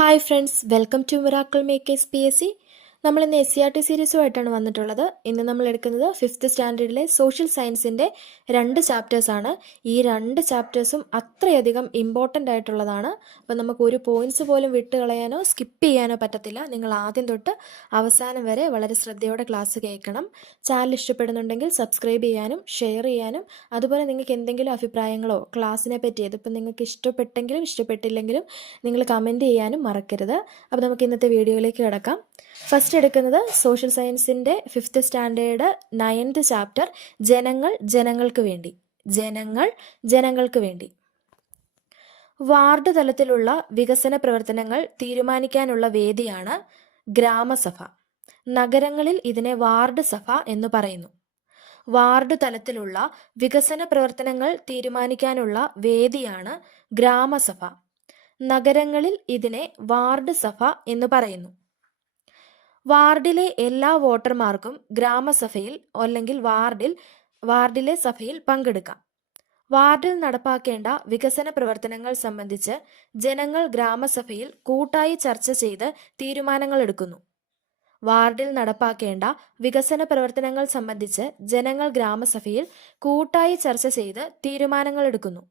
Hi friends, welcome to Miracle Makers PSC. നമ്മൾ ഇന്ന് SCRT സീരീസുമായിട്ടാണ് വന്നിട്ടുള്ളത്. ഇന്ന് നമ്മൾ എടുക്കുന്നത് 5th സ്റ്റാൻഡേർഡിലെ സോഷ്യൽ സയൻസിൻ്റെ 2 ചാപ്റ്റേഴ്സാണ്. ഈ 2 ചാപ്റ്റേഴ്സും അത്രയധികം ഇമ്പോർട്ടൻ്റ് ആയിട്ടുള്ളതാണ്. അപ്പോൾ നമുക്ക് ഒരു പോയിൻറ്റ്സ് പോലും വിട്ട് കളയാനോ സ്കിപ്പ് ചെയ്യാനോ പറ്റത്തില്ല. നിങ്ങൾ ആദ്യം തൊട്ട് അവസാനം വരെ വളരെ ശ്രദ്ധയോടെ ക്ലാസ് കേൾക്കണം. ചാനൽ ഇഷ്ടപ്പെടുന്നുണ്ടെങ്കിൽ സബ്സ്ക്രൈബ് ചെയ്യാനും ഷെയർ ചെയ്യാനും, അതുപോലെ നിങ്ങൾക്ക് എന്തെങ്കിലും അഭിപ്രായങ്ങളോ ക്ലാസ്സിനെ പറ്റി ഇതിപ്പോൾ നിങ്ങൾക്ക് ഇഷ്ടപ്പെട്ടെങ്കിലും ഇഷ്ടപ്പെട്ടില്ലെങ്കിലും നിങ്ങൾ കമൻറ്റ് ചെയ്യാനും മറക്കരുത്. അപ്പോൾ നമുക്ക് ഇന്നത്തെ വീഡിയോയിലേക്ക് കിടക്കാം. ഫസ്റ്റ് എടുക്കുന്നത് സോഷ്യൽ സയൻസിൻ്റെ 5th സ്റ്റാൻഡേർഡ് 9th ചാപ്റ്റർ ജനങ്ങൾ ജനങ്ങൾക്ക് വേണ്ടി. ജനങ്ങൾ ജനങ്ങൾക്ക് വേണ്ടി. വാർഡ് തലത്തിലുള്ള വികസന പ്രവർത്തനങ്ങൾ തീരുമാനിക്കാനുള്ള വേദിയാണ് ഗ്രാമസഭ. നഗരങ്ങളിൽ ഇതിനെ വാർഡ് സഭ എന്ന് പറയുന്നു. വാർഡ് തലത്തിലുള്ള വികസന പ്രവർത്തനങ്ങൾ തീരുമാനിക്കാനുള്ള വേദിയാണ് ഗ്രാമസഭ. നഗരങ്ങളിൽ ഇതിനെ വാർഡ് സഭ എന്ന് പറയുന്നു. വാർഡിലെ എല്ലാ വോട്ടർമാർക്കും ഗ്രാമസഭയിൽ അല്ലെങ്കിൽ വാർഡിലെ സഭയിൽ പങ്കെടുക്കാം. വാർഡിൽ നടപ്പാക്കേണ്ട വികസന പ്രവർത്തനങ്ങൾ സംബന്ധിച്ച് ജനങ്ങൾ ഗ്രാമസഭയിൽ കൂട്ടായി ചർച്ച ചെയ്ത് തീരുമാനങ്ങൾ എടുക്കുന്നു. വാർഡിൽ നടപ്പാക്കേണ്ട വികസന പ്രവർത്തനങ്ങൾ സംബന്ധിച്ച് ജനങ്ങൾ ഗ്രാമസഭയിൽ കൂട്ടായി ചർച്ച ചെയ്ത് തീരുമാനങ്ങൾ എടുക്കുന്നു.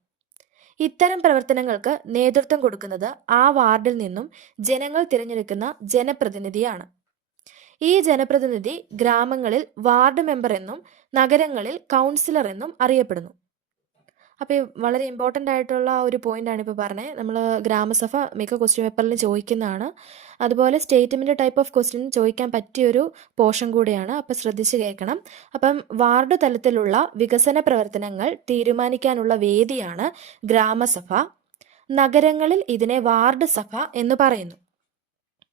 ഇത്തരം പ്രവർത്തനങ്ങൾക്ക് നേതൃത്വം കൊടുക്കുന്നത് ആ വാർഡിൽ നിന്നും ജനങ്ങൾ തിരഞ്ഞെടുക്കുന്ന ജനപ്രതിനിധിയാണ്. ഈ ജനപ്രതിനിധി ഗ്രാമങ്ങളിൽ വാർഡ് മെമ്പർ എന്നും നഗരങ്ങളിൽ കൗൺസിലർ എന്നും അറിയപ്പെടുന്നു. അപ്പോൾ വളരെ ഇമ്പോർട്ടൻ്റ് ആയിട്ടുള്ള ഒരു പോയിൻ്റാണ് ഇപ്പോൾ പറഞ്ഞത്. നമ്മൾ ഗ്രാമസഭ മിക്ക ക്വസ്റ്റ്യൻ പേപ്പറിൽ ചോദിക്കുന്നതാണ്. അതുപോലെ സ്റ്റേറ്റ്മെൻറ്റ് ടൈപ്പ് ഓഫ് ക്വസ്റ്റ്യൻ ചോദിക്കാൻ പറ്റിയൊരു പോർഷൻ കൂടിയാണ്. അപ്പോൾ ശ്രദ്ധിച്ച് കേൾക്കണം. അപ്പം വാർഡ് തലത്തിലുള്ള വികസന പ്രവർത്തനങ്ങൾ തീരുമാനിക്കാനുള്ള വേദിയാണ് ഗ്രാമസഭ. നഗരങ്ങളിൽ ഇതിനെ വാർഡ് സഭ എന്ന് പറയുന്നു.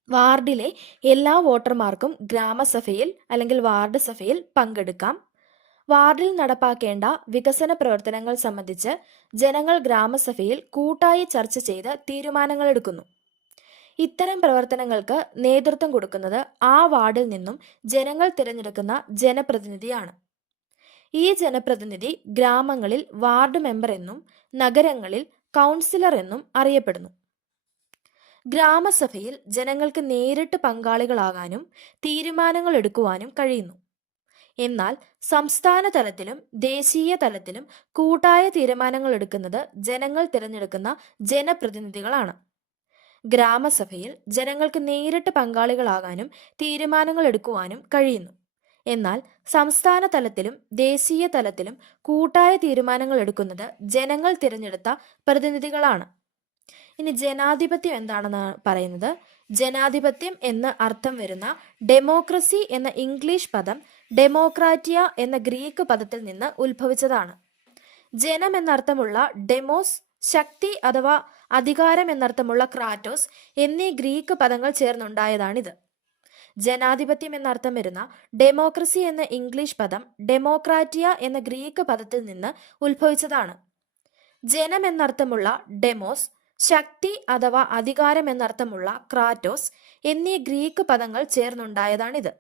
വാർഡിലെ എല്ലാ വോട്ടർമാർക്കും ഗ്രാമസഭയിൽ അല്ലെങ്കിൽ വാർഡ് സഭയിൽ പങ്കെടുക്കാം. വാർഡിൽ നടപ്പാക്കേണ്ട വികസന പ്രവർത്തനങ്ങൾ സംബന്ധിച്ച് ജനങ്ങൾ ഗ്രാമസഭയിൽ കൂട്ടായി ചർച്ച ചെയ്ത് തീരുമാനങ്ങൾ എടുക്കുന്നു. ഇത്തരം പ്രവർത്തനങ്ങൾക്ക് നേതൃത്വം കൊടുക്കുന്നത് ആ വാർഡിൽ നിന്നും ജനങ്ങൾ തിരഞ്ഞെടുക്കുന്ന ജനപ്രതിനിധിയാണ്. ഈ ജനപ്രതിനിധി ഗ്രാമങ്ങളിൽ വാർഡ് മെമ്പർ എന്നും നഗരങ്ങളിൽ കൗൺസിലർ എന്നും അറിയപ്പെടുന്നു. ഗ്രാമസഭയിൽ ജനങ്ങൾക്ക് നേരിട്ട് പങ്കാളികളാകാനും തീരുമാനങ്ങൾ എടുക്കുവാനും കഴിയുന്നു. എന്നാൽ സംസ്ഥാന തലത്തിലും ദേശീയ തലത്തിലും കൂട്ടായ തീരുമാനങ്ങൾ എടുക്കുന്നത് ജനങ്ങൾ തിരഞ്ഞെടുക്കുന്ന ജനപ്രതിനിധികളാണ്. ഗ്രാമസഭയിൽ ജനങ്ങൾക്ക് നേരിട്ട് പങ്കാളികളാകാനും തീരുമാനങ്ങൾ എടുക്കുവാനും കഴിയുന്നു. എന്നാൽ സംസ്ഥാന തലത്തിലും ദേശീയ തലത്തിലും കൂട്ടായ തീരുമാനങ്ങൾ എടുക്കുന്നത് ജനങ്ങൾ തിരഞ്ഞെടുത്ത പ്രതിനിധികളാണ്. ഇനി ജനാധിപത്യം എന്താണെന്ന് പറയുന്നത്. ജനാധിപത്യം എന്ന് അർത്ഥം വരുന്ന ഡെമോക്രസി എന്ന ഇംഗ്ലീഷ് പദം ഡെമോക്രാറ്റിയ എന്ന ഗ്രീക്ക് പദത്തിൽ നിന്ന് ഉത്ഭവിച്ചതാണ്. ജനം എന്നർത്ഥമുള്ള ഡെമോസ് ശക്തി അഥവാ അധികാരം എന്നർത്ഥമുള്ള ക്രാറ്റോസ് എന്നീ ഗ്രീക്ക് പദങ്ങൾ ചേർന്നുണ്ടായതാണിത്. ജനാധിപത്യം എന്നർത്ഥം വരുന്ന ഡെമോക്രസി എന്ന ഇംഗ്ലീഷ് പദം ഡെമോക്രാറ്റിയ എന്ന ഗ്രീക്ക് പദത്തിൽ നിന്ന് ഉത്ഭവിച്ചതാണ്. ജനം എന്നർത്ഥമുള്ള ഡെമോസ് ശക്തി അഥവാ അധികാരം എന്നർത്ഥമുള്ള ക്രാറ്റോസ് എന്നീ ഗ്രീക്ക് പദങ്ങൾ ചേർന്നുണ്ടായതാണിത്.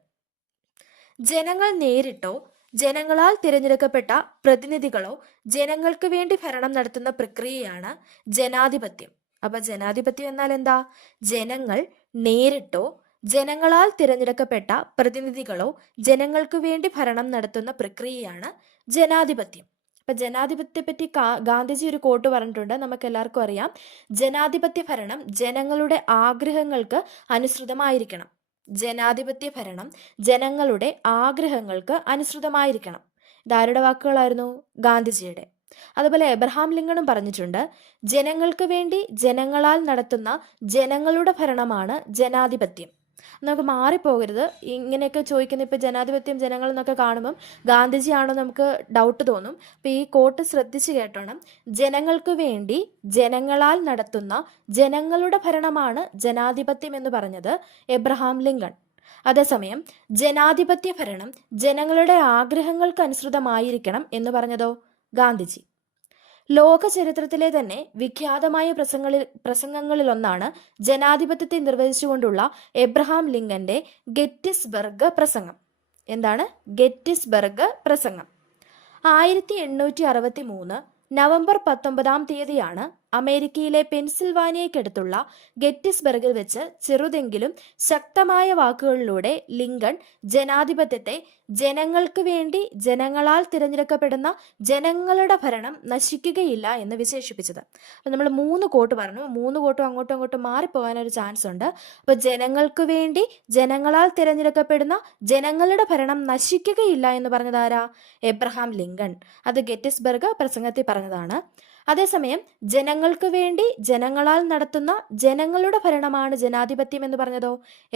ജനങ്ങൾ നേരിട്ടോ ജനങ്ങളാൽ തിരഞ്ഞെടുക്കപ്പെട്ട പ്രതിനിധികളോ ജനങ്ങൾക്ക് വേണ്ടി ഭരണം നടത്തുന്ന പ്രക്രിയയാണ് ജനാധിപത്യം. അപ്പൊ ജനാധിപത്യം എന്നാൽ എന്താ? ജനങ്ങൾ നേരിട്ടോ ജനങ്ങളാൽ തിരഞ്ഞെടുക്കപ്പെട്ട പ്രതിനിധികളോ ജനങ്ങൾക്ക് വേണ്ടി ഭരണം നടത്തുന്ന പ്രക്രിയയാണ് ജനാധിപത്യം. അപ്പൊ ജനാധിപത്യത്തെപ്പറ്റി ഗാന്ധിജി ഒരു കോട്ട് പറഞ്ഞിട്ടുണ്ട്, നമുക്ക് എല്ലാവർക്കും അറിയാം. ജനാധിപത്യ ഭരണം ജനങ്ങളുടെ ആഗ്രഹങ്ങൾക്ക് അനുസൃതമായിരിക്കണം. ജനാധിപത്യ ഭരണം ജനങ്ങളുടെ ആഗ്രഹങ്ങൾക്ക് അനുസൃതമായിരിക്കണം. ഇതാരുടെ വാക്കുകളായിരുന്നു? ഗാന്ധിജിയുടെ. അതുപോലെ എബ്രഹാം ലിങ്കണും പറഞ്ഞിട്ടുണ്ട്, ജനങ്ങൾക്ക് വേണ്ടി ജനങ്ങളാൽ നടത്തുന്ന ജനങ്ങളുടെ ഭരണമാണ് ജനാധിപത്യം. നമുക്ക് മാറിപ്പോകരുത്. ഇങ്ങനെയൊക്കെ ചോദിക്കുന്ന ഇപ്പോൾ ജനാധിപത്യം ജനങ്ങൾ എന്നൊക്കെ കാണുമ്പം ഗാന്ധിജി ആണോ നമുക്ക് ഡൗട്ട് തോന്നും. അപ്പോൾ ഈ കോട്ട് ശ്രദ്ധിച്ച് കേട്ടോണം. ജനങ്ങൾക്ക് വേണ്ടി ജനങ്ങളാൽ നടത്തുന്ന ജനങ്ങളുടെ ഭരണമാണ് ജനാധിപത്യം എന്ന് പറഞ്ഞത് എബ്രഹാം ലിങ്കൺ. അതേസമയം ജനാധിപത്യ ഭരണം ജനങ്ങളുടെ ആഗ്രഹങ്ങൾക്ക് അനുസൃതമായിരിക്കണം എന്ന് പറഞ്ഞതോ ഗാന്ധിജി. ലോക ചരിത്രത്തിലെ തന്നെ വിഖ്യാതമായ പ്രസംഗങ്ങളിലൊന്നാണ് ജനാധിപത്യത്തെ നിർവചിച്ചുകൊണ്ടുള്ള എബ്രഹാം ലിങ്കന്റെ ഗെറ്റിസ്ബർഗ് പ്രസംഗം. എന്താണ് ഗെറ്റിസ്ബർഗ് പ്രസംഗം? 1863 നവംബർ 19 തീയതിയാണ് അമേരിക്കയിലെ പെൻസിൽവാനിയയ്ക്കടുത്തുള്ള ഗെറ്റിസ്ബർഗിൽ വെച്ച് ചെറുതെങ്കിലും ശക്തമായ വാക്കുകളിലൂടെ ലിങ്കൺ ജനാധിപത്യത്തെ ജനങ്ങൾക്ക് വേണ്ടി ജനങ്ങളാൽ തിരഞ്ഞെടുക്കപ്പെടുന്ന ജനങ്ങളുടെ ഭരണം നശിക്കുകയില്ല എന്ന് വിശേഷിപ്പിച്ചത്. അപ്പം നമ്മൾ 3 കോട്ട് പറഞ്ഞു. 3 കോട്ടും അങ്ങോട്ടും മാറിപ്പോകാനൊരു ചാൻസ് ഉണ്ട്. അപ്പോൾ ജനങ്ങൾക്ക് വേണ്ടി ജനങ്ങളാൽ തിരഞ്ഞെടുക്കപ്പെടുന്ന ജനങ്ങളുടെ ഭരണം നശിക്കുകയില്ല എന്ന് പറഞ്ഞത് ആരാ? Abraham Lincoln. അത് ഗെറ്റിസ്ബർഗ് പ്രസംഗത്തിൽ പറഞ്ഞതാണ്. അതേസമയം ജനങ്ങൾക്ക് വേണ്ടി ജനങ്ങളാൽ നടത്തുന്ന ജനങ്ങളുടെ ഭരണമാണ് ജനാധിപത്യം എന്ന് പറഞ്ഞതോ?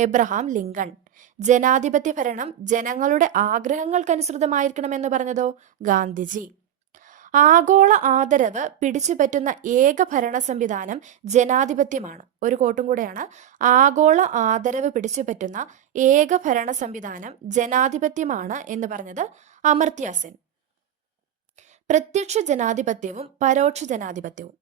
Abraham Lincoln. ജനാധിപത്യ ഭരണം ജനങ്ങളുടെ ആഗ്രഹങ്ങൾക്കനുസൃതമായിരിക്കണമെന്ന് പറഞ്ഞതോ? ഗാന്ധിജി. ആഗോള ആദരവ് പിടിച്ചുപറ്റുന്ന ഏക ഭരണ സംവിധാനം ജനാധിപത്യമാണ്. ഒരു കോട്ടും കൂടെയാണ്. ആഗോള ആദരവ് പിടിച്ചുപറ്റുന്ന ഏക ഭരണ സംവിധാനം ജനാധിപത്യമാണ് എന്ന് പറഞ്ഞത് അമർത്യ സെൻ. പ്രത്യക്ഷ ജനാധിപത്യവും പരോക്ഷ ജനാധിപത്യവും.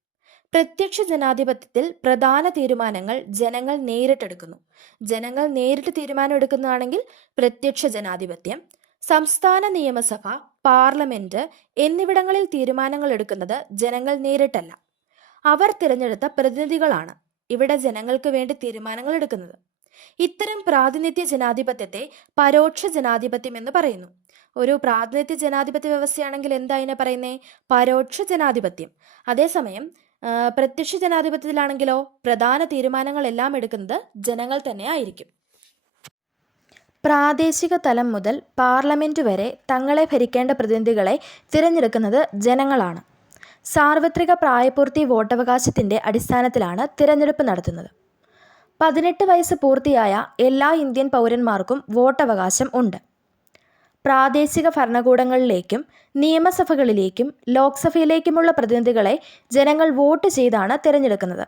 പ്രത്യക്ഷ ജനാധിപത്യത്തിൽ പ്രധാന തീരുമാനങ്ങൾ ജനങ്ങൾ നേരിട്ടെടുക്കുന്നു. ജനങ്ങൾ നേരിട്ട് തീരുമാനം എടുക്കുന്നതാണെങ്കിൽ പ്രത്യക്ഷ ജനാധിപത്യം. സംസ്ഥാന നിയമസഭ, പാർലമെന്റ് എന്നിവിടങ്ങളിൽ തീരുമാനങ്ങൾ എടുക്കുന്നത് ജനങ്ങൾ നേരിട്ടല്ല, അവർ തിരഞ്ഞെടുത്ത പ്രതിനിധികളാണ് ഇവിടെ ജനങ്ങൾക്ക് വേണ്ടി തീരുമാനങ്ങൾ എടുക്കുന്നത്. ഇത്തരം പ്രാതിനിധ്യ ജനാധിപത്യത്തെ പരോക്ഷ ജനാധിപത്യം എന്ന് പറയുന്നു. ഒരു പ്രാതിനിധ്യ ജനാധിപത്യ വ്യവസ്ഥയാണെങ്കിൽ എന്താ അതിനെ പറയുന്നേ? പരോക്ഷ ജനാധിപത്യം. അതേസമയം പ്രത്യക്ഷ ജനാധിപത്യത്തിലാണെങ്കിലോ പ്രധാന തീരുമാനങ്ങളെല്ലാം എടുക്കുന്നത് ജനങ്ങൾ തന്നെ ആയിരിക്കും. പ്രാദേശിക തലം മുതൽ പാർലമെന്റ് വരെ തങ്ങളെ ഭരിക്കേണ്ട പ്രതിനിധികളെ തിരഞ്ഞെടുക്കുന്നത് ജനങ്ങളാണ്. സാർവത്രിക പ്രായപൂർത്തി വോട്ടവകാശത്തിന്റെ അടിസ്ഥാനത്തിലാണ് തിരഞ്ഞെടുപ്പ് നടത്തുന്നത്. 18 വയസ്സ് പൂർത്തിയായ എല്ലാ ഇന്ത്യൻ പൗരന്മാർക്കും വോട്ടവകാശം ഉണ്ട്. പ്രാദേശിക ഭരണകൂടങ്ങളിലേക്കും നിയമസഭകളിലേക്കും ലോക്സഭയിലേക്കുമുള്ള പ്രതിനിധികളെ ജനങ്ങൾ വോട്ട് ചെയ്താണ് തിരഞ്ഞെടുക്കുന്നത്.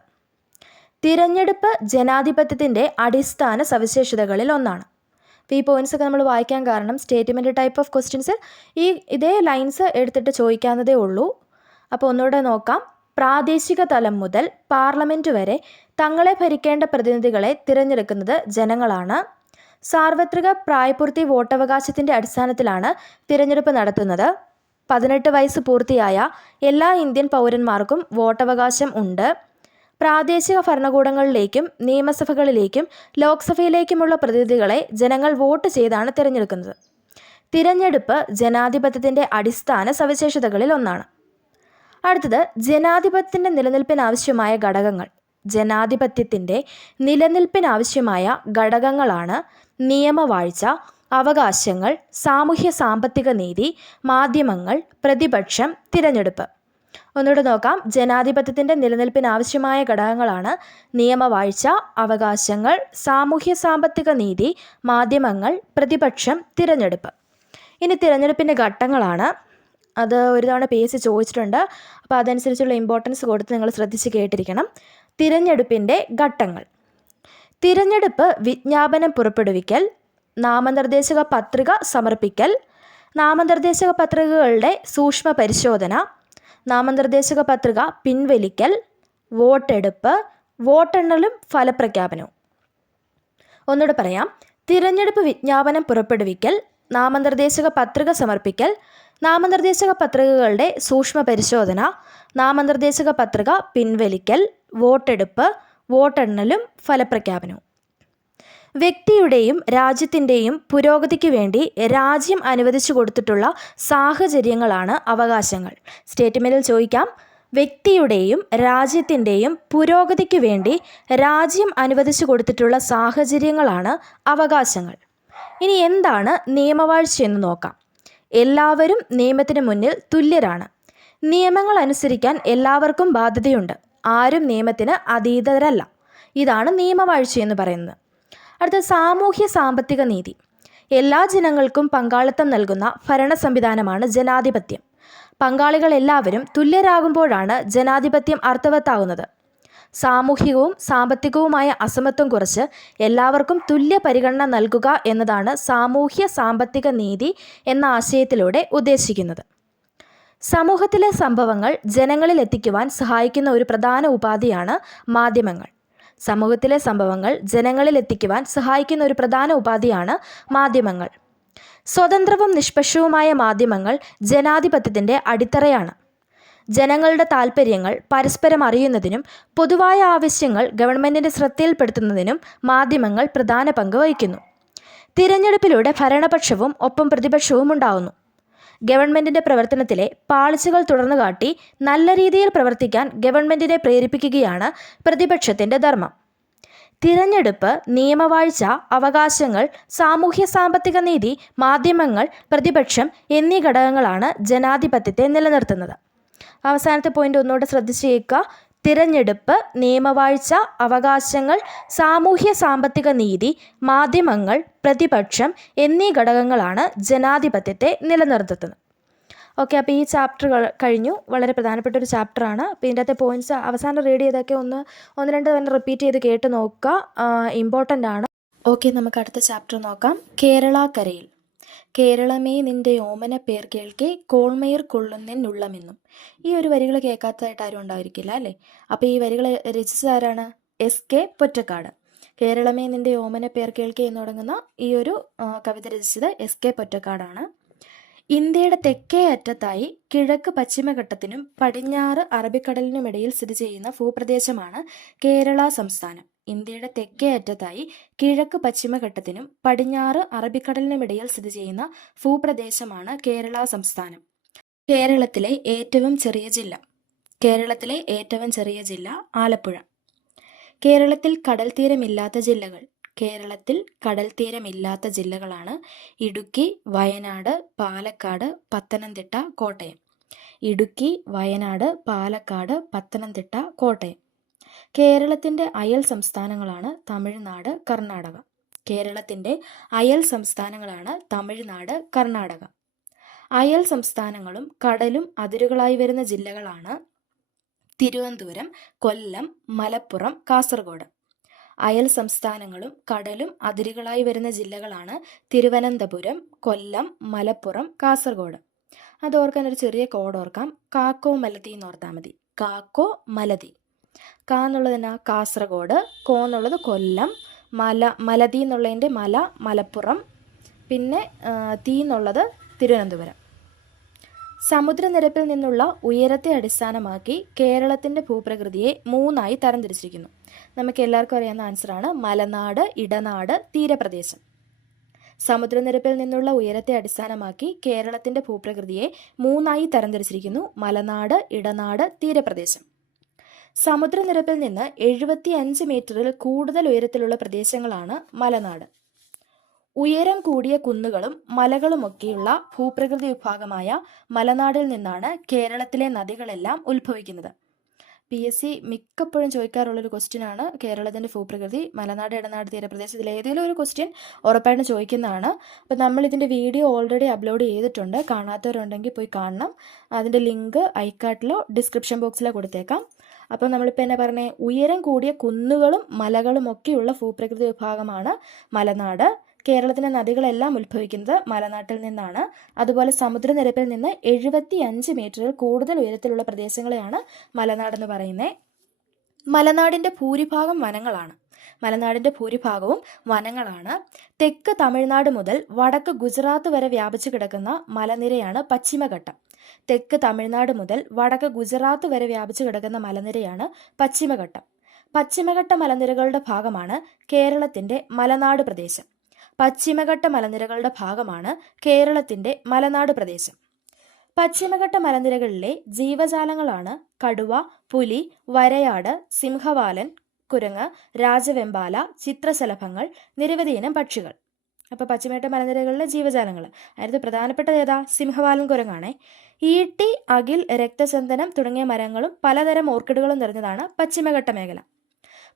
തിരഞ്ഞെടുപ്പ് ജനാധിപത്യത്തിൻ്റെ അടിസ്ഥാന സവിശേഷതകളിൽ ഒന്നാണ്. ഈ പോയിന്റ്സ് ഒക്കെ നമ്മൾ വായിക്കാൻ കാരണം സ്റ്റേറ്റ്മെൻറ്റ് ടൈപ്പ് ഓഫ് ക്വസ്റ്റ്യൻസ് ഇതേ ലൈൻസ് എടുത്തിട്ട് ചോദിക്കാവുന്നതേ ഉള്ളൂ. അപ്പോൾ ഒന്നുകൂടെ നോക്കാം. പ്രാദേശിക തലം മുതൽ പാർലമെൻറ്റ് വരെ തങ്ങളെ ഭരിക്കേണ്ട പ്രതിനിധികളെ തിരഞ്ഞെടുക്കുന്നത് ജനങ്ങളാണ്. സാർവത്രിക പ്രായപൂർത്തി വോട്ടവകാശത്തിൻ്റെ അടിസ്ഥാനത്തിലാണ് തിരഞ്ഞെടുപ്പ് നടത്തുന്നത്. 18 വയസ്സ് പൂർത്തിയായ എല്ലാ ഇന്ത്യൻ പൗരന്മാർക്കും വോട്ടവകാശം ഉണ്ട്. പ്രാദേശിക ഭരണകൂടങ്ങളിലേക്കും നിയമസഭകളിലേക്കും ലോക്സഭയിലേക്കുമുള്ള പ്രതിനിധികളെ ജനങ്ങൾ വോട്ട് ചെയ്താണ് തിരഞ്ഞെടുക്കുന്നത്. തിരഞ്ഞെടുപ്പ് ജനാധിപത്യത്തിൻ്റെ അടിസ്ഥാന സവിശേഷതകളിൽ ഒന്നാണ്. അടുത്തത് ജനാധിപത്യത്തിൻ്റെ നിലനിൽപ്പിനാവശ്യമായ ഘടകങ്ങൾ. ജനാധിപത്യത്തിൻ്റെ നിലനിൽപ്പിനാവശ്യമായ ഘടകങ്ങളാണ് നിയമവാഴ്ച, അവകാശങ്ങൾ, സാമൂഹ്യ സാമ്പത്തിക നീതി, മാധ്യമങ്ങൾ, പ്രതിപക്ഷം, തിരഞ്ഞെടുപ്പ്. ഒന്നുകൂടെ നോക്കാം. ജനാധിപത്യത്തിൻ്റെ നിലനിൽപ്പിനാവശ്യമായ ഘടകങ്ങളാണ് നിയമവാഴ്ച, അവകാശങ്ങൾ, സാമൂഹ്യ സാമ്പത്തിക നീതി, മാധ്യമങ്ങൾ, പ്രതിപക്ഷം, തിരഞ്ഞെടുപ്പ്. ഇനി തിരഞ്ഞെടുപ്പിൻ്റെ ഘട്ടങ്ങളാണ്. അത് ഒരു തവണ PSC ചോദിച്ചിട്ടുണ്ട്. അപ്പോൾ അതനുസരിച്ചുള്ള ഇമ്പോർട്ടൻസ് കൊടുത്ത് നിങ്ങൾ ശ്രദ്ധിച്ച് കേട്ടിരിക്കണം. തിരഞ്ഞെടുപ്പിൻ്റെ ഘട്ടങ്ങൾ. തിരഞ്ഞെടുപ്പ് വിജ്ഞാപനം പുറപ്പെടുവിക്കൽ, നാമനിർദ്ദേശക പത്രിക സമർപ്പിക്കൽ, നാമനിർദ്ദേശക പത്രികകളുടെ സൂക്ഷ്മ പരിശോധന, നാമനിർദ്ദേശക പത്രിക പിൻവലിക്കൽ, വോട്ടെടുപ്പ്, വോട്ടെണ്ണലും ഫലപ്രഖ്യാപനവും. ഒന്നുകൂടെ പറയാം. തിരഞ്ഞെടുപ്പ് വിജ്ഞാപനം പുറപ്പെടുവിക്കൽ, നാമനിർദ്ദേശക പത്രിക സമർപ്പിക്കൽ, നാമനിർദ്ദേശക പത്രികകളുടെ സൂക്ഷ്മ പരിശോധന, നാമനിർദ്ദേശക പത്രിക പിൻവലിക്കൽ, വോട്ടെടുപ്പ്, വോട്ടെണ്ണലും ഫലപ്രഖ്യാപനവും. വ്യക്തിയുടെയും രാജ്യത്തിൻ്റെയും പുരോഗതിക്ക് വേണ്ടി രാജ്യം അനുവദിച്ചു കൊടുത്തിട്ടുള്ള സാഹചര്യങ്ങളാണ് അവകാശങ്ങൾ. സ്റ്റേറ്റ്മെൻറ്റിൽ ചോദിക്കാം. വ്യക്തിയുടെയും രാജ്യത്തിൻ്റെയും പുരോഗതിക്ക് വേണ്ടി രാജ്യം അനുവദിച്ചു കൊടുത്തിട്ടുള്ള സാഹചര്യങ്ങളാണ് അവകാശങ്ങൾ. ഇനി എന്താണ് നിയമവാഴ്ച എന്ന് നോക്കാം. എല്ലാവരും നിയമത്തിന് മുന്നിൽ തുല്യരാണ്. നിയമങ്ങൾ അനുസരിക്കാൻ എല്ലാവർക്കും ബാധ്യതയുണ്ട്. ആരും നിയമത്തിന് അതീതരല്ല. ഇതാണ് നിയമവാഴ്ച എന്ന് പറയുന്നത്. അടുത്ത സാമൂഹ്യ സാമ്പത്തിക നീതി. എല്ലാ ജനങ്ങൾക്കും പങ്കാളിത്തം നൽകുന്ന ഭരണ സംവിധാനമാണ് ജനാധിപത്യം. പങ്കാളികൾ എല്ലാവരും തുല്യരാകുമ്പോഴാണ് ജനാധിപത്യം അർത്ഥവത്താകുന്നത്. സാമൂഹികവും സാമ്പത്തികവുമായ അസമത്വം കുറച്ച് എല്ലാവർക്കും തുല്യ പരിഗണന നൽകുക എന്നതാണ് സാമൂഹ്യ സാമ്പത്തിക നീതി എന്ന ആശയത്തിലൂടെ ഉദ്ദേശിക്കുന്നത്. സമൂഹത്തിലെ സംഭവങ്ങൾ ജനങ്ങളിൽ എത്തിക്കുവാൻ സഹായിക്കുന്ന ഒരു പ്രധാന ഉപാധിയാണ് മാധ്യമങ്ങൾ. സമൂഹത്തിലെ സംഭവങ്ങൾ ജനങ്ങളിൽ എത്തിക്കുവാൻ സഹായിക്കുന്ന ഒരു പ്രധാന ഉപാധിയാണ് മാധ്യമങ്ങൾ. സ്വതന്ത്രവും നിഷ്പക്ഷവുമായ മാധ്യമങ്ങൾ ജനാധിപത്യത്തിൻ്റെ അടിത്തറയാണ്. ജനങ്ങളുടെ താൽപ്പര്യങ്ങൾ പരസ്പരം അറിയുന്നതിനും പൊതുവായ ആവശ്യങ്ങൾ ഗവൺമെൻറ്റിൻ്റെ ശ്രദ്ധയിൽപ്പെടുത്തുന്നതിനും മാധ്യമങ്ങൾ പ്രധാന പങ്ക് വഹിക്കുന്നു. തിരഞ്ഞെടുപ്പിലൂടെ ഭരണപക്ഷവും ഒപ്പം പ്രതിപക്ഷവും ഉണ്ടാവുന്നു. ഗവൺമെൻറ്റിൻ്റെ പ്രവർത്തനത്തിലെ പാളിച്ചകൾ തുറന്നു കാട്ടി നല്ല രീതിയിൽ പ്രവർത്തിക്കാൻ ഗവൺമെൻറ്റിനെ പ്രേരിപ്പിക്കുകയാണ് പ്രതിപക്ഷത്തിൻ്റെ ധർമ്മം. തിരഞ്ഞെടുപ്പ്, നിയമവാഴ്ച, അവകാശങ്ങൾ, സാമൂഹ്യ സാമ്പത്തിക നീതി, മാധ്യമങ്ങൾ, പ്രതിപക്ഷം എന്നീ ഘടകങ്ങളാണ് ജനാധിപത്യത്തെ നിലനിർത്തുന്നത്. അവസാനത്തെ പോയിന്റ് ഒന്നുകൂടെ ശ്രദ്ധിച്ചു കേൾക്കുക. തിരഞ്ഞെടുപ്പ്, നിയമവാഴ്ച, അവകാശങ്ങൾ, സാമൂഹ്യ സാമ്പത്തിക നീതി, മാധ്യമങ്ങൾ, പ്രതിപക്ഷം എന്നീ ഘടകങ്ങളാണ് ജനാധിപത്യത്തെ നിലനിർത്തുന്നത്. ഓക്കെ, അപ്പോൾ ഈ ചാപ്റ്റർ കഴിഞ്ഞു. വളരെ പ്രധാനപ്പെട്ട ഒരു ചാപ്റ്ററാണ്. അപ്പോൾ ഇതിൻ്റെ അകത്തെ പോയിൻറ്റ്സ് അവസാനം റീഡ് ചെയ്തൊക്കെ ഒന്ന് രണ്ട് തന്നെ റിപ്പീറ്റ് ചെയ്ത് കേട്ട് നോക്കുക, ഇമ്പോർട്ടൻ്റ് ആണ്. ഓക്കെ, നമുക്ക് അടുത്ത ചാപ്റ്റർ നോക്കാം. കേരളക്കരയിൽ. കേരളമേ നിൻ്റെ ഓമന പേർ കേൾക്കെ കോൾമേർ കൊള്ളുന്നെന്നുള്ളമെന്നും. ഈ ഒരു വരികൾ കേൾക്കാത്തതായിട്ട് ആരും ഉണ്ടായിരിക്കില്ല അല്ലേ? അപ്പോൾ ഈ വരികൾ രചിച്ചത് ആരാണ്? SK പൊറ്റക്കാട്. കേരളമേ നിൻ്റെ ഓമന പേർ കേൾക്കെ എന്ന് തുടങ്ങുന്ന ഈ ഒരു കവിത രചിച്ചത് SK പൊറ്റക്കാടാണ്. ഇന്ത്യയുടെ തെക്കേ അറ്റത്തായി കിഴക്ക് പശ്ചിമഘട്ടത്തിനും പടിഞ്ഞാറ് അറബിക്കടലിനുമിടയിൽ സ്ഥിതി ചെയ്യുന്ന ഭൂപ്രദേശമാണ് കേരള സംസ്ഥാനം. ഇന്ത്യയുടെ തെക്കേ അറ്റത്തായി കിഴക്ക് പശ്ചിമഘട്ടത്തിനും പടിഞ്ഞാറ് അറബിക്കടലിനുമിടയിൽ സ്ഥിതി ചെയ്യുന്ന ഭൂപ്രദേശമാണ് കേരള സംസ്ഥാനം. കേരളത്തിലെ ഏറ്റവും ചെറിയ ജില്ല. കേരളത്തിലെ ഏറ്റവും ചെറിയ ജില്ല ആലപ്പുഴ. കേരളത്തിൽ കടൽത്തീരമില്ലാത്ത ജില്ലകൾ. കേരളത്തിൽ കടൽത്തീരമില്ലാത്ത ജില്ലകളാണ് ഇടുക്കി, വയനാട്, പാലക്കാട്, പത്തനംതിട്ട, കോട്ടയം. ഇടുക്കി, വയനാട്, പാലക്കാട്, പത്തനംതിട്ട, കോട്ടയം. കേരളത്തിൻ്റെ അയൽ സംസ്ഥാനങ്ങളാണ് തമിഴ്നാട്, കർണാടക. കേരളത്തിൻ്റെ അയൽ സംസ്ഥാനങ്ങളാണ് തമിഴ്നാട്, കർണാടക. അയൽ സംസ്ഥാനങ്ങളും കടലും അതിരുകളായി വരുന്ന ജില്ലകളാണ് തിരുവനന്തപുരം, കൊല്ലം, മലപ്പുറം, കാസർഗോഡ്. അയൽ സംസ്ഥാനങ്ങളും കടലും അതിരുകളായി വരുന്ന ജില്ലകളാണ് തിരുവനന്തപുരം, കൊല്ലം, മലപ്പുറം, കാസർഗോഡ്. അത് ഓർക്കാൻ ഒരു ചെറിയ കോഡ് ഓർക്കാം. കാക്കോ മലതി എന്ന് ഓർത്താൽ മതി. കാക്കോ മലതി. കാ എന്നുള്ളതിനാ കാസർഗോഡ്, കോ എന്നുള്ളത് കൊല്ലം, മലതി എന്നുള്ളതിൻ്റെ മല മലപ്പുറം, പിന്നെ തീ എന്നുള്ളത് തിരുവനന്തപുരം. സമുദ്രനിരപ്പിൽ നിന്നുള്ള ഉയരത്തെ അടിസ്ഥാനമാക്കി കേരളത്തിൻ്റെ ഭൂപ്രകൃതിയെ 3ആയി തരംതിരിച്ചിരിക്കുന്നു. നമുക്ക് എല്ലാവർക്കും അറിയാവുന്ന ആൻസറാണ് മലനാട്, ഇടനാട്, തീരപ്രദേശം. സമുദ്രനിരപ്പിൽ നിന്നുള്ള ഉയരത്തെ അടിസ്ഥാനമാക്കി കേരളത്തിൻ്റെ ഭൂപ്രകൃതിയെ 3ആയി തരംതിരിച്ചിരിക്കുന്നു. മലനാട്, ഇടനാട്, തീരപ്രദേശം. സമുദ്രനിരപ്പിൽ നിന്ന് 75 മീറ്ററിൽ കൂടുതൽ ഉയരത്തിലുള്ള പ്രദേശങ്ങളാണ് മലനാട്. ഉയരം കൂടിയ കുന്നുകളും മലകളുമൊക്കെയുള്ള ഭൂപ്രകൃതി വിഭാഗമായ മലനാടിൽ നിന്നാണ് കേരളത്തിലെ നദികളെല്ലാം ഉത്ഭവിക്കുന്നത്. PSC മിക്കപ്പോഴും ചോദിക്കാറുള്ളൊരു ക്വസ്റ്റ്യനാണ് കേരളത്തിൻ്റെ ഭൂപ്രകൃതി. മലനാട്, ഇടനാട്, തീരപ്രദേശത്തിൽ ഏതെങ്കിലും ഒരു ക്വസ്റ്റ്യൻ ഉറപ്പായിട്ടും ചോദിക്കുന്നതാണ്. അപ്പോൾ നമ്മളിതിൻ്റെ വീഡിയോ ഓൾറെഡി അപ്ലോഡ് ചെയ്തിട്ടുണ്ട്. കാണാത്തവരുണ്ടെങ്കിൽ പോയി കാണണം. അതിൻ്റെ ലിങ്ക് ഐക്കാർട്ടിലോ ഡിസ്ക്രിപ്ഷൻ ബോക്സിലോ കൊടുത്തേക്കാം. അപ്പോൾ നമ്മളിപ്പോൾ എന്നാ പറഞ്ഞേ, ഉയരം കൂടിയ കുന്നുകളും മലകളും ഒക്കെയുള്ള ഭൂപ്രകൃതി വിഭാഗമാണ് മലനാട്. കേരളത്തിലെ നദികളെല്ലാം ഉത്ഭവിക്കുന്നത് മലനാട്ടിൽ നിന്നാണ്. അതുപോലെ സമുദ്രനിരപ്പിൽ നിന്ന് 75 മീറ്ററിൽ കൂടുതൽ ഉയരത്തിലുള്ള പ്രദേശങ്ങളെയാണ് മലനാടെന്ന് പറയുന്നത്. മലനാടിൻ്റെ ഭൂരിഭാഗം വനങ്ങളാണ്. മലനാടിൻ്റെ ഭൂരിഭാഗവും വനങ്ങളാണ്. തെക്ക് തമിഴ്നാട് മുതൽ വടക്ക് ഗുജറാത്ത് വരെ വ്യാപിച്ചു കിടക്കുന്ന മലനിരയാണ് പശ്ചിമഘട്ടം. തെക്ക് തമിഴ്നാട് മുതൽ വടക്ക് ഗുജറാത്ത് വരെ വ്യാപിച്ചു കിടക്കുന്ന മലനിരയാണ് പശ്ചിമഘട്ടം. പശ്ചിമഘട്ട മലനിരകളുടെ ഭാഗമാണ് കേരളത്തിൻ്റെ മലനാട് പ്രദേശം. പശ്ചിമഘട്ട മലനിരകളുടെ ഭാഗമാണ് കേരളത്തിൻ്റെ മലനാട് പ്രദേശം. പശ്ചിമഘട്ട മലനിരകളിലെ ജീവജാലങ്ങളാണ് കടുവ, പുലി, വരയാട്, സിംഹവാലൻ, കുരങ്ങ്, രാജവെമ്പാല, ചിത്രശലഭങ്ങൾ, നിരവധി ഇനം പക്ഷികൾ. അപ്പോൾ പശ്ചിമഘട്ട മലനിരകളിലെ ജീവജാലങ്ങൾ അതിനകത്ത് പ്രധാനപ്പെട്ടത് ഏതാ? സിംഹവാലൻ കുരങ്ങാണേ. ഈട്ടി, അകിൽ, രക്തചന്ദനം തുടങ്ങിയ മരങ്ങളും പലതരം ഓർക്കിഡുകളും നിറഞ്ഞതാണ് പശ്ചിമഘട്ട മേഖല.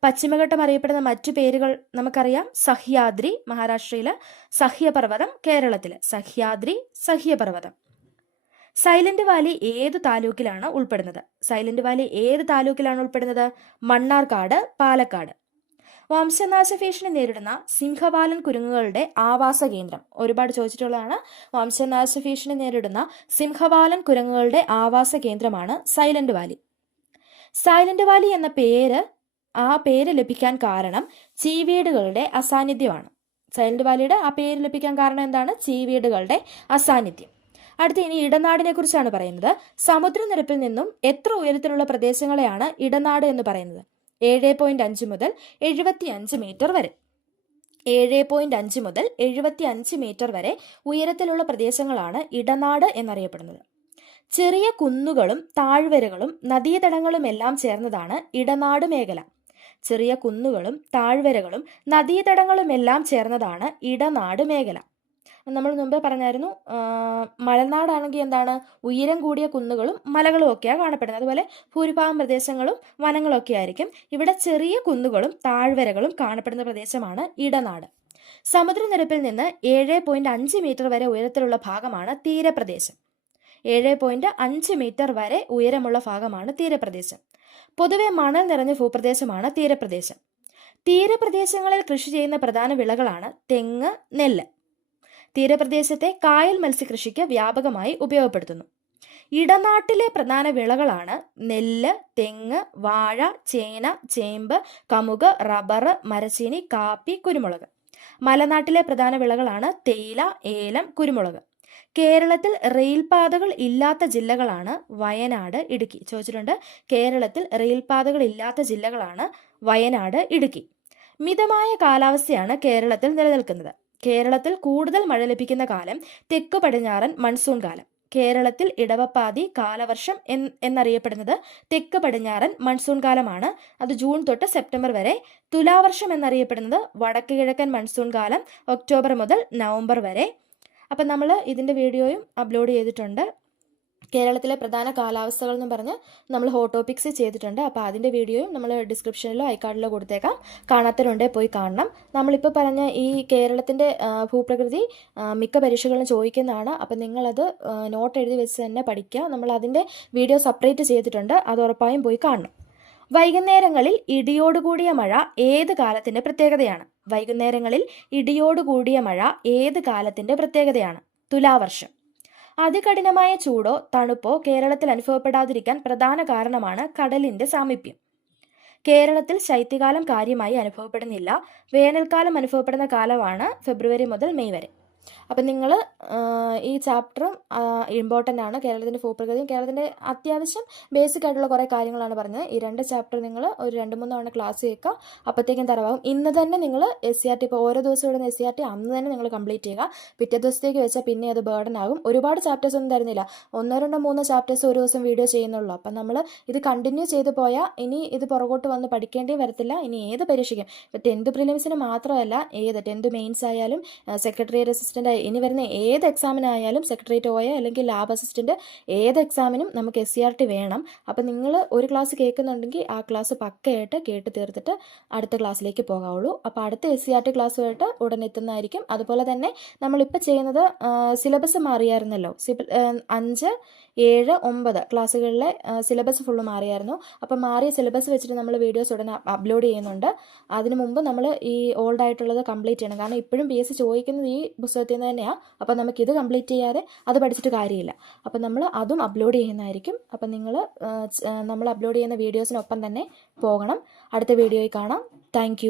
പശ്ചിമഘട്ടം അറിയപ്പെടുന്ന മറ്റു പേരുകൾ നമുക്കറിയാം. സഹ്യാദ്രി മഹാരാഷ്ട്രയിൽ, സഹ്യപർവ്വതം കേരളത്തിൽ. സഹ്യാദ്രി, സഹ്യപർവ്വതം. സൈലന്റ് വാലി ഏത് താലൂക്കിലാണ് ഉൾപ്പെടുന്നത്? സൈലന്റ് വാലി ഏത് താലൂക്കിലാണ് ഉൾപ്പെടുന്നത്? മണ്ണാർക്കാട്, പാലക്കാട്. വംശനാശ ഭീഷണി നേരിടുന്ന സിംഹവാലൻ കുരങ്ങുകളുടെ ആവാസ കേന്ദ്രം. ഒരുപാട് ചോദിച്ചിട്ടുള്ളതാണ്. വംശനാശ ഭീഷണി നേരിടുന്ന സിംഹവാലൻ കുരങ്ങുകളുടെ ആവാസ കേന്ദ്രമാണ് സൈലന്റ് വാലി. സൈലന്റ് വാലി എന്ന പേര് ലഭിക്കാൻ കാരണം ചീവീടുകളുടെ അസാന്നിധ്യമാണ്. സൈലന്റ് വാലിയുടെ ആ പേര് ലഭിക്കാൻ കാരണം എന്താണ്? ചീവീടുകളുടെ അസാന്നിധ്യം. അടുത്ത ഇനി ഇടനാടിനെ കുറിച്ചാണ് പറയുന്നത്. സമുദ്രനിരപ്പിൽ നിന്നും എത്ര ഉയരത്തിലുള്ള പ്രദേശങ്ങളെയാണ് ഇടനാട് എന്ന് പറയുന്നത്? 7.5 മുതൽ 75 മീറ്റർ വരെ. 7.5 മുതൽ 75 മീറ്റർ വരെ ഉയരത്തിലുള്ള പ്രദേശങ്ങളാണ് ഇടനാട് എന്നറിയപ്പെടുന്നത്. ചെറിയ കുന്നുകളും താഴ്വരകളും നദീതടങ്ങളും എല്ലാം ചേർന്നതാണ് ഇടനാട് മേഖല. ചെറിയ കുന്നുകളും താഴ്വരകളും നദീതടങ്ങളും എല്ലാം ചേർന്നതാണ് ഇടനാട് മേഖല. നമ്മൾ മുമ്പേ പറഞ്ഞായിരുന്നു, മലനാടാണെങ്കിൽ എന്താണ്, ഉയരം കൂടിയ കുന്നുകളും മലകളും ഒക്കെയാണ് കാണപ്പെടുന്നത്. അതുപോലെ ഭൂരിഭാഗം പ്രദേശങ്ങളും വനങ്ങളൊക്കെ ആയിരിക്കും. ഇവിടെ ചെറിയ കുന്നുകളും താഴ്വരകളും കാണപ്പെടുന്ന പ്രദേശമാണ് ഇടനാട്. സമുദ്രനിരപ്പിൽ നിന്ന് 7.5 മീറ്റർ വരെ ഉയരത്തിലുള്ള ഭാഗമാണ് തീരപ്രദേശം. 7.5 മീറ്റർ വരെ ഉയരമുള്ള ഭാഗമാണ് തീരപ്രദേശം. പൊതുവെ മണൽ നിറഞ്ഞ ഭൂപ്രദേശമാണ് തീരപ്രദേശം. തീരപ്രദേശങ്ങളിൽ കൃഷി ചെയ്യുന്ന പ്രധാന വിളകളാണ് തെങ്ങ്, നെല്ല്. തീരപ്രദേശത്തെ കായൽ മത്സ്യകൃഷിക്ക് വ്യാപകമായി ഉപയോഗപ്പെടുത്തുന്നു. ഇടനാട്ടിലെ പ്രധാന വിളകളാണ് നെല്ല്, തെങ്ങ്, വാഴ, ചേന, ചേമ്പ്, കമുക്, റബ്ബർ, മരച്ചീനി, കാപ്പി, കുരുമുളക്. മലനാട്ടിലെ പ്രധാന വിളകളാണ് തേയില, ഏലം, കുരുമുളക്. കേരളത്തിൽ റെയിൽപാതകൾ ഇല്ലാത്ത ജില്ലകളാണ് വയനാട്, ഇടുക്കി. ചോദിച്ചിട്ടുണ്ട്, കേരളത്തിൽ റെയിൽപാതകൾ ഇല്ലാത്ത ജില്ലകളാണ് വയനാട്, ഇടുക്കി. മിതമായ കാലാവസ്ഥയാണ് കേരളത്തിൽ നിലനിൽക്കുന്നത്. കേരളത്തിൽ കൂടുതൽ മഴ ലഭിക്കുന്ന കാലം തെക്കു പടിഞ്ഞാറൻ മൺസൂൺ കാലം. കേരളത്തിൽ ഇടവപ്പാതി കാലവർഷം എന്നറിയപ്പെടുന്നത് തെക്ക് പടിഞ്ഞാറൻ മൺസൂൺ കാലമാണ്. അത് ജൂൺ തൊട്ട് സെപ്റ്റംബർ വരെ. തുലാവർഷം എന്നറിയപ്പെടുന്നത് വടക്ക് കിഴക്കൻ മൺസൂൺ കാലം, ഒക്ടോബർ മുതൽ നവംബർ വരെ. അപ്പം നമ്മൾ ഇതിൻ്റെ വീഡിയോയും അപ്ലോഡ് ചെയ്തിട്ടുണ്ട്. കേരളത്തിലെ പ്രധാന കാലാവസ്ഥകൾ എന്നും പറഞ്ഞ് നമ്മൾ ഹോട്ട് ടോപ്പിക്സ് ചെയ്തിട്ടുണ്ട്. അപ്പോൾ അതിൻ്റെ വീഡിയോയും നമ്മൾ ഡിസ്ക്രിപ്ഷനിലോ ഐക്കാർഡിലോ കൊടുത്തേക്കാം. കാണാത്തവരുണ്ടെങ്കിൽ പോയി കാണണം. നമ്മളിപ്പോൾ പറഞ്ഞ ഈ കേരളത്തിൻ്റെ ഭൂപ്രകൃതി മിക്ക പരീക്ഷകളിലും ചോദിക്കുന്നതാണ്. അപ്പം നിങ്ങളത് നോട്ട് എഴുതി വെച്ച് തന്നെ പഠിക്കുക. നമ്മൾ അതിൻ്റെ വീഡിയോ സെപ്പറേറ്റ് ചെയ്തിട്ടുണ്ട്, അത് ഉറപ്പായും പോയി കാണണം. വൈകുന്നേരങ്ങളിൽ ഇടിയോടുകൂടിയ മഴ ഏത് കാലത്തിൻ്റെ പ്രത്യേകതയാണ്? വൈകുന്നേരങ്ങളിൽ ഇടിയോടുകൂടിയ മഴ ഏത് കാലത്തിൻ്റെ പ്രത്യേകതയാണ്? തുലാവർഷം. അതികഠിനമായ ചൂടോ തണുപ്പോ കേരളത്തിൽ അനുഭവപ്പെടാതിരിക്കാൻ പ്രധാന കാരണമാണ് കടലിൻ്റെ സാമീപ്യം. കേരളത്തിൽ ശൈത്യകാലം കാര്യമായി അനുഭവപ്പെടുന്നില്ല. വേനൽക്കാലം അനുഭവപ്പെടുന്ന കാലമാണ് ഫെബ്രുവരി മുതൽ മെയ് വരെ. അപ്പം നിങ്ങൾ ഈ ചാപ്റ്ററും ഇമ്പോർട്ടൻ്റ് ആണ്. കേരളത്തിൻ്റെ ഭൂപ്രകൃതിയും കേരളത്തിൻ്റെ അത്യാവശ്യം ബേസിക് ആയിട്ടുള്ള കുറേ കാര്യങ്ങളാണ് പറഞ്ഞത്. ഈ 2 ചാപ്റ്റർ നിങ്ങൾ ഒരു 2-3 തവണ ക്ലാസ് കേൾക്കുക, അപ്പോഴത്തേക്കും തരവാകും. ഇന്ന് തന്നെ നിങ്ങൾ SCRT, ഇപ്പോൾ ഓരോ ദിവസം ഇടുന്ന SCRT അന്ന് തന്നെ നിങ്ങൾ കംപ്ലീറ്റ് ചെയ്യുക. പിറ്റേ ദിവസത്തേക്ക് വെച്ചാൽ പിന്നെ അത് ബേർഡൻ ആകും. ഒരുപാട് ചാപ്റ്റേഴ്സ് ഒന്നും തരുന്നില്ല, 1, 2, 3 ചാപ്റ്റേഴ്സ് ഒരു ദിവസം വീഡിയോ ചെയ്യുന്നുള്ളൂ. അപ്പം നമ്മൾ ഇത് കണ്ടിന്യൂ ചെയ്ത് പോയാൽ ഇനി ഇത് പുറകോട്ട് വന്ന് പഠിക്കേണ്ടി വരത്തില്ല. ഇനി ഏത് പരീക്ഷയ്ക്കും, ഇപ്പോൾ 10th പ്രിലിംസിന് മാത്രമല്ല, ഏത് 10th മെയിൻസ് ആയാലും സെക്രട്ടറി അസിസ്റ്റൻ്റ്, ഇനി വരുന്ന ഏത് എക്സാമിനായാലും സെക്രട്ടേറിയറ്റ് OA അല്ലെങ്കിൽ ലാബ് അസിസ്റ്റൻ്റ്, ഏത് എക്സാമിനും നമുക്ക് SCRT വേണം. അപ്പം നിങ്ങൾ ഒരു ക്ലാസ് കേൾക്കുന്നുണ്ടെങ്കിൽ ആ ക്ലാസ് പക്കയായിട്ട് കേട്ട് തീർത്തിട്ട് അടുത്ത ക്ലാസ്സിലേക്ക് പോകാവുള്ളൂ. അപ്പോൾ അടുത്ത SCRT ക്ലാസ്സുമായിട്ട് ഉടൻ എത്തുന്നതായിരിക്കും. അതുപോലെ തന്നെ നമ്മളിപ്പോൾ ചെയ്യുന്നത് സിലബസ് മാറിയായിരുന്നല്ലോ. 5, 7, 9 ക്ലാസ്സുകളിലെ സിലബസ് ഫുള്ള് മാറിയായിരുന്നു. അപ്പം മാറിയ സിലബസ് വെച്ചിട്ട് നമ്മൾ വീഡിയോസ് ഉടനെ അപ്ലോഡ് ചെയ്യുന്നുണ്ട്. അതിനു മുമ്പ് നമ്മൾ ഈ ഓൾഡ് ആയിട്ടുള്ളത് കംപ്ലീറ്റ് ചെയ്യണം. കാരണം ഇപ്പോഴും PSC ചോദിക്കുന്നത് ഈ പുസ്തകത്തിൽ നിന്ന് തന്നെയാണ്. അപ്പോൾ നമുക്കിത് കംപ്ലീറ്റ് ചെയ്യാതെ അത് പഠിച്ചിട്ട് കാര്യമില്ല. അപ്പം നമ്മൾ അതും അപ്ലോഡ് ചെയ്യുന്നതായിരിക്കും. അപ്പം നിങ്ങൾ നമ്മൾ അപ്ലോഡ് ചെയ്യുന്ന വീഡിയോസിനൊപ്പം തന്നെ പോകണം. അടുത്ത വീഡിയോയിൽ കാണാം. താങ്ക്